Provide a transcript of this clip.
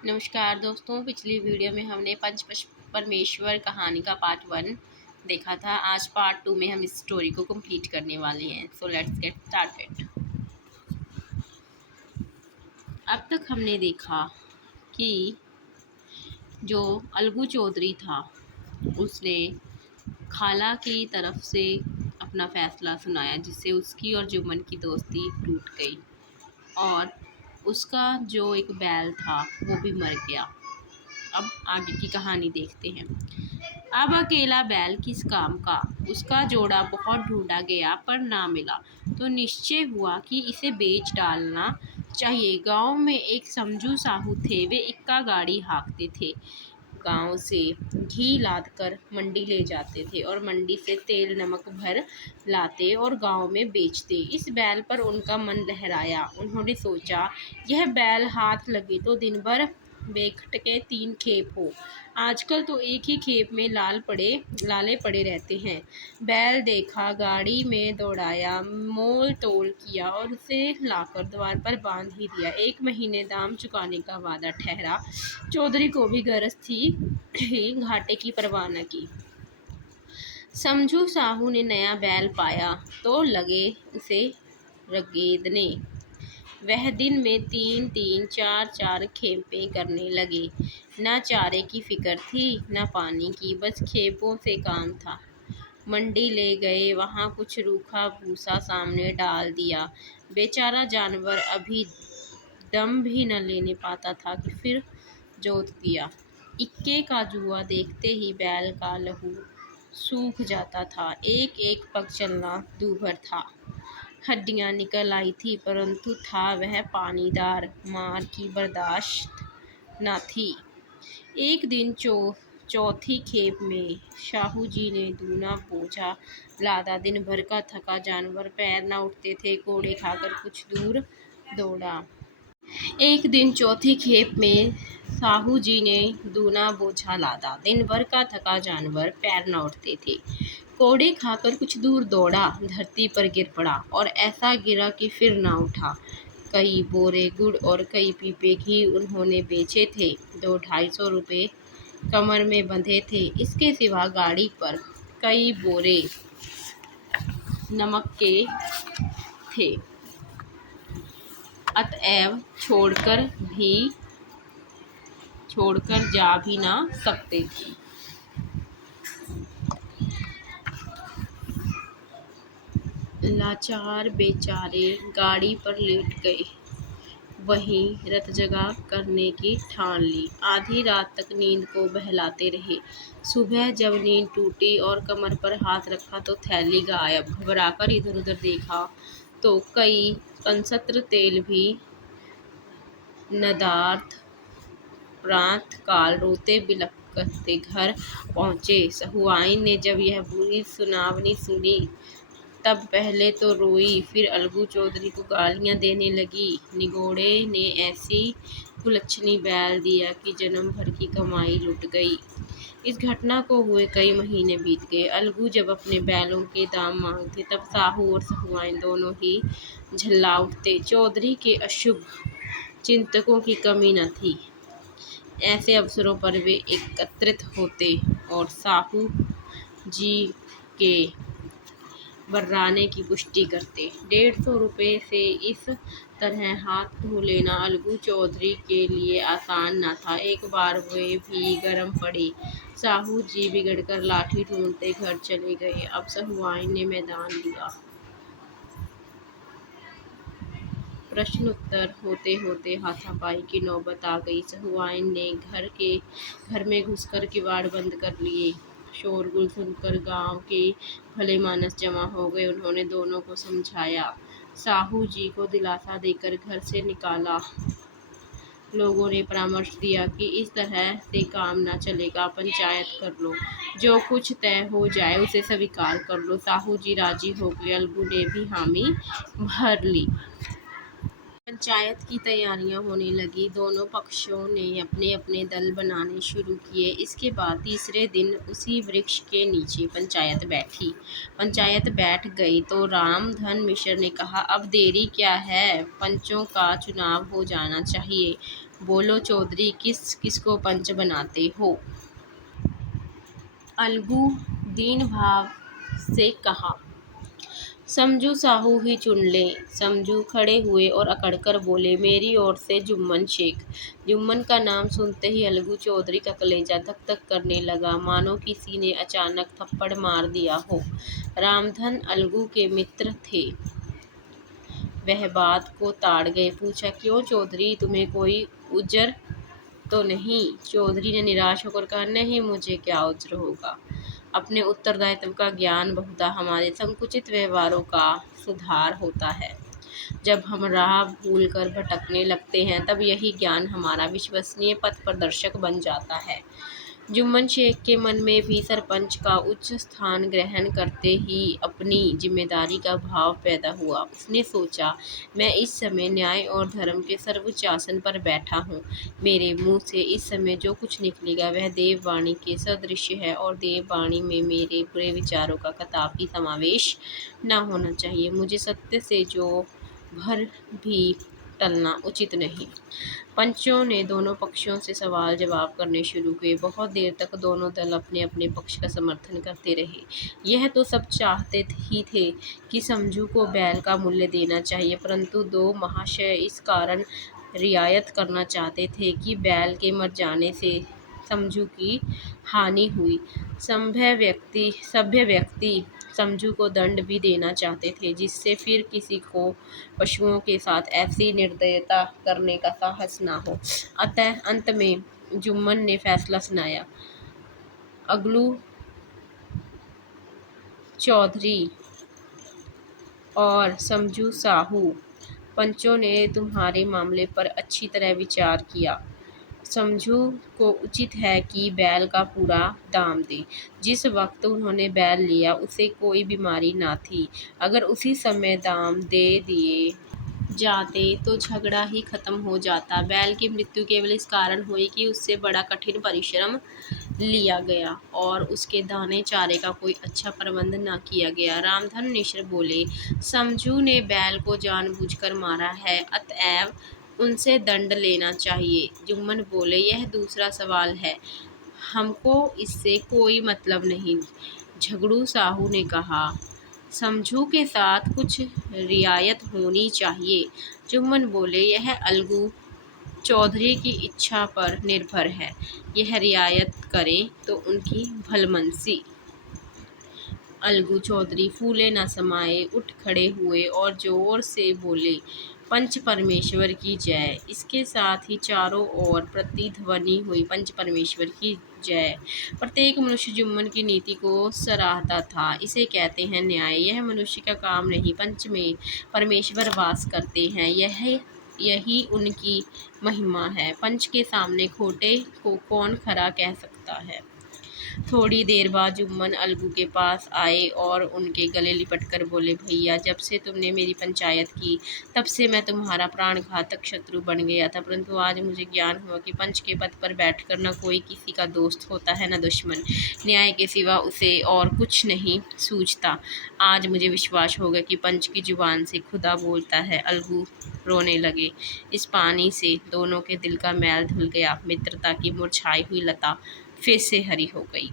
नमस्कार दोस्तों, पिछली वीडियो में हमने पंच परमेश्वर कहानी का पार्ट 1 देखा था। आज पार्ट 2 में हम इस स्टोरी को कंप्लीट करने वाले हैं। So let's get started. अब तक हमने देखा कि जो अलगू चौधरी था उसने खाला की तरफ से अपना फैसला सुनाया, जिससे उसकी और जुम्मन की दोस्ती टूट गई और उसका जो एक बैल था वो भी मर गया। अब आगे की कहानी देखते हैं। अब अकेला बैल किस काम का, उसका जोड़ा बहुत ढूंढा गया पर ना मिला, तो निश्चय हुआ कि इसे बेच डालना चाहिए। गांव में एक समझू साहू थे। वे इक्का गाड़ी हाँकते थे। गांव से घी लाद कर मंडी ले जाते थे और मंडी से तेल नमक भर लाते और गांव में बेचते। इस बैल पर उनका मन लहराया। उन्होंने सोचा, यह बैल हाथ लगे तो दिन भर बेखटके 3 खेप हो। आजकल तो एक ही खेप में लाले पड़े रहते हैं। बैल देखा, गाड़ी में दौड़ाया, मोल तोल किया और उसे लाकर द्वार पर बांध ही दिया। 1 महीने दाम चुकाने का वादा ठहरा। चौधरी को भी गरज थी ही घाटे की परवाह न की। समझू साहू ने नया बैल पाया तो लगे उसे रगेदने। वह दिन में 3-3, 4-4 खेपें करने लगे। न चारे की फिक्र थी न पानी की, बस खेपों से काम था। मंडी ले गए, वहाँ कुछ रूखा भूसा सामने डाल दिया। बेचारा जानवर अभी दम भी न लेने पाता था कि फिर जोत दिया। इक्के का जुआ देखते ही बैल का लहू सूख जाता था। एक एक पग चलना दूभर था। हड्डियां निकल आई थी, परंतु था वह पानीदार, मार की बर्दाश्त न थी। एक दिन चौथी खेप में शाहू जी ने दूना बोझा लादा। दिन भर का थका जानवर पैर न उठते थे। कोड़े खाकर कुछ दूर दौड़ा। एक दिन चौथी खेप में साहू जी ने दूना बोझा लादा। दिन भर का थका जानवर पैर न उठते थे। कोड़े खाकर कुछ दूर दौड़ा, धरती पर गिर पड़ा और ऐसा गिरा कि फिर न उठा। कई बोरे गुड़ और कई पीपे घी उन्होंने बेचे थे। 200-250 रुपये कमर में बंधे थे। इसके सिवा गाड़ी पर कई बोरे नमक के थे। अतएव छोड़कर जा भी ना सकते थे। लाचार बेचारे गाड़ी पर लेट गए। वहीं रतजगा करने की ठान ली। आधी रात तक नींद को बहलाते रहे। सुबह जब नींद टूटी और कमर पर हाथ रखा तो थैली गायब। घबराकर इधर उधर देखा तो कई कंसत्र तेल भी नदार्थ। प्रात काल रोते बिलखते घर पहुँचे। सहुआइन ने जब यह बुरी सुनावनी सुनी तब पहले तो रोई, फिर अलगू चौधरी को गालियाँ देने लगी। निगोड़े ने ऐसी कुलच्छनी बैल दिया कि जन्म भर की कमाई लुट गई। इस घटना को हुए कई महीने बीत गए। अलगू जब अपने बैलों के दाम मांगते तब साहू और सहुआइन दोनों ही झल्ला उठते। चौधरी के अशुभ चिंतकों की कमी न थी। ऐसे अवसरों पर वे एकत्रित होते और साहू जी के बर्राने की पुष्टि करते। 150 रुपये से इस तरह हाथ धो लेना अलगू चौधरी के लिए आसान न था। एक बार वे भी गर्म पड़े। साहू जी बिगड़कर लाठी ढूंढते घर चले गए। अब सहुआइन ने मैदान लिया। प्रश्न उत्तर होते होते हाथापाई की नौबत आ गई। सहुआइन ने घर में घुसकर किवाड़ बंद कर लिए। शोरगुल सुनकर गांव के भले मानस जमा हो गए। उन्होंने दोनों को समझाया, साहू जी को दिलासा देकर घर से निकाला। लोगों ने परामर्श दिया कि इस तरह से काम न चलेगा, पंचायत कर लो, जो कुछ तय हो जाए उसे स्वीकार कर लो। साहू जी राजी हो गए। अलगू ने भी हामी भर ली। पंचायत की तैयारियां होने लगी। दोनों पक्षों ने अपने अपने दल बनाने शुरू किए। इसके बाद तीसरे दिन उसी वृक्ष के नीचे पंचायत बैठी। पंचायत बैठ गई तो रामधन मिश्र ने कहा, अब देरी क्या है, पंचों का चुनाव हो जाना चाहिए। बोलो चौधरी, किस किसको पंच बनाते हो? अलगू दीन भाव से कहा, समझू साहू ही चुन ले। समझू खड़े हुए और अकड़कर बोले, मेरी ओर से जुम्मन शेख। जुम्मन का नाम सुनते ही अलगू चौधरी का कलेजा धक धक करने लगा, मानो किसी ने अचानक थप्पड़ मार दिया हो। रामधन अलगू के मित्र थे, वह बात को ताड़ गए। पूछा, क्यों चौधरी, तुम्हें कोई उजर तो नहीं? चौधरी ने निराश होकर कहा, नहीं, मुझे क्या उज्र होगा। अपने उत्तरदायित्व का ज्ञान बहुधा हमारे संकुचित व्यवहारों का सुधार होता है। जब हम राह भूलकर भटकने लगते हैं, तब यही ज्ञान हमारा विश्वसनीय पथ प्रदर्शक बन जाता है। जुम्मन शेख के मन में भी सरपंच का उच्च स्थान ग्रहण करते ही अपनी जिम्मेदारी का भाव पैदा हुआ। उसने सोचा, मैं इस समय न्याय और धर्म के सर्वोच्च आसन पर बैठा हूँ। मेरे मुंह से इस समय जो कुछ निकलेगा वह देववाणी के सदृश है, और देववाणी में मेरे बुरे विचारों का कदापि समावेश न होना चाहिए। मुझे सत्य से जो भर भी टलना उचित नहीं। पंचों ने दोनों पक्षों से सवाल जवाब करने शुरू किए। बहुत देर तक दोनों दल अपने अपने पक्ष का समर्थन करते रहे। यह तो सब चाहते ही थे कि समझू को बैल का मूल्य देना चाहिए, परंतु दो महाशय इस कारण रियायत करना चाहते थे कि बैल के मर जाने से समझू की हानि हुई। सभ्य व्यक्ति समझू को दंड भी देना चाहते थे, जिससे फिर किसी को पशुओं के साथ ऐसी निर्दयता करने का साहस ना हो। अतः अंत में जुम्मन ने फैसला सुनाया, अगलू चौधरी और समझू साहू, पंचों ने तुम्हारे मामले पर अच्छी तरह विचार किया। समझू को उचित है कि बैल का पूरा दाम दे। जिस वक्त उन्होंने बैल लिया उसे कोई बीमारी ना थी। अगर उसी समय दाम दे दिए जाते तो झगड़ा ही खत्म हो जाता। बैल की मृत्यु केवल इस कारण हुई कि उससे बड़ा कठिन परिश्रम लिया गया और उसके दाने चारे का कोई अच्छा प्रबंध न किया गया। रामधन मिश्र बोले, समझू ने बैल को जानबूझकर मारा है, अतएव उनसे दंड लेना चाहिए। जुम्मन बोले, यह दूसरा सवाल है, हमको इससे कोई मतलब नहीं। झगड़ू साहू ने कहा, समझू के साथ कुछ रियायत होनी चाहिए। जुम्मन बोले, यह अलगू चौधरी की इच्छा पर निर्भर है। यह रियायत करें तो उनकी भलमनसी। अलगू चौधरी फूले न समाये उठ खड़े हुए और जोर से बोले, पंच परमेश्वर की जय। इसके साथ ही चारों ओर प्रतिध्वनि हुई, पंच परमेश्वर की जय। प्रत्येक मनुष्य जुम्मन की नीति को सराहता था। इसे कहते हैं न्याय। यह मनुष्य का काम नहीं, पंच में परमेश्वर वास करते हैं, यही उनकी महिमा है। पंच के सामने खोटे को कौन खरा कह सकता है। थोड़ी देर बाद जुम्मन अलगू के पास आए और उनके गले लिपटकर बोले, भैया, जब से तुमने मेरी पंचायत की तब से मैं तुम्हारा प्राणघातक शत्रु बन गया था, परंतु आज मुझे ज्ञान हुआ कि पंच के पद पर बैठकर न कोई किसी का दोस्त होता है न दुश्मन। न्याय के सिवा उसे और कुछ नहीं सूझता। आज मुझे विश्वास हो गया कि पंच की जुबान से खुदा बोलता है। अलगू रोने लगे। इस पानी से दोनों के दिल का मैल धुल गया। मित्रता की मुरझाई हुई लता फिर से हरी हो गई।